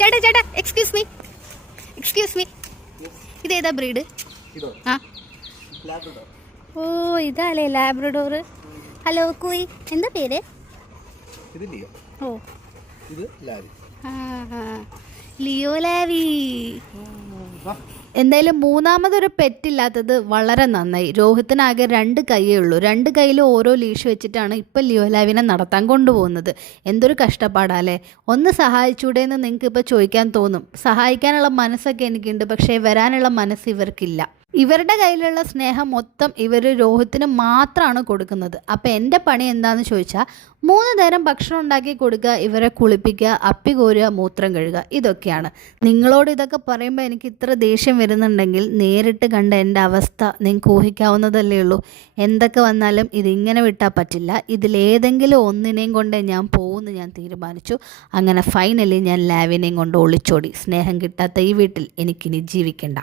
ചേട്ടാ ചേട്ടാ excuse me ഇതേതാ ബ്രീഡ്? ആ ഓ ഇതല്ലേ ലാബ്രഡോർ. ഹലോ കുയി, എന്താ പേര്? ഓ ലിയോ ലാവി. എന്തായാലും മൂന്നാമതൊരു പെറ്റില്ലാത്തത് വളരെ നന്നായി. രോഹിത്തിനാകെ 2 കൈയേ ഉള്ളൂ. 2 കൈയിലും ഓരോ ലീഷ് വെച്ചിട്ടാണ് ഇപ്പം ലിയോലാവിനെ നടത്താൻ കൊണ്ടുപോകുന്നത്. എന്തൊരു കഷ്ടപ്പാടല്ലേ. ഒന്ന് സഹായിച്ചൂടെ എന്ന് നിങ്ങൾക്ക് ഇപ്പോൾ ചോദിക്കാൻ തോന്നും. സഹായിക്കാനുള്ള മനസ്സൊക്കെ എനിക്കുണ്ട്, പക്ഷേ വരാനുള്ള മനസ്സ് ഇവർക്കില്ല. ഇവരുടെ കയ്യിലുള്ള സ്നേഹം മൊത്തം ഇവർ രോഹിത്തിന് മാത്രമാണ് കൊടുക്കുന്നത്. അപ്പം എൻ്റെ പണി എന്താണെന്ന് ചോദിച്ചാൽ 3 നേരം ഭക്ഷണം ഉണ്ടാക്കി കൊടുക്കുക, ഇവരെ കുളിപ്പിക്കുക, അപ്പി കോരുക, മൂത്രം കഴുകുക, ഇതൊക്കെയാണ്. നിങ്ങളോട് ഇതൊക്കെ പറയുമ്പോൾ എനിക്ക് ഇത്ര ദേഷ്യം വരുന്നുണ്ടെങ്കിൽ നേരിട്ട് കണ്ട എൻ്റെ അവസ്ഥ നിങ്ങൾക്ക് ഊഹിക്കാവുന്നതല്ലേ ഉള്ളൂ. എന്തൊക്കെ വന്നാലും ഇതിങ്ങനെ വിട്ടാൽ പറ്റില്ല. ഇതിലേതെങ്കിലും ഒന്നിനെയും കൊണ്ട് ഞാൻ പോകുമെന്ന് ഞാൻ തീരുമാനിച്ചു. അങ്ങനെ ഫൈനലി ഞാൻ ലാവിനെയും കൊണ്ട് ഒളിച്ചോടി. സ്നേഹം കിട്ടാത്ത ഈ വീട്ടിൽ എനിക്കിനി ജീവിക്കണ്ട.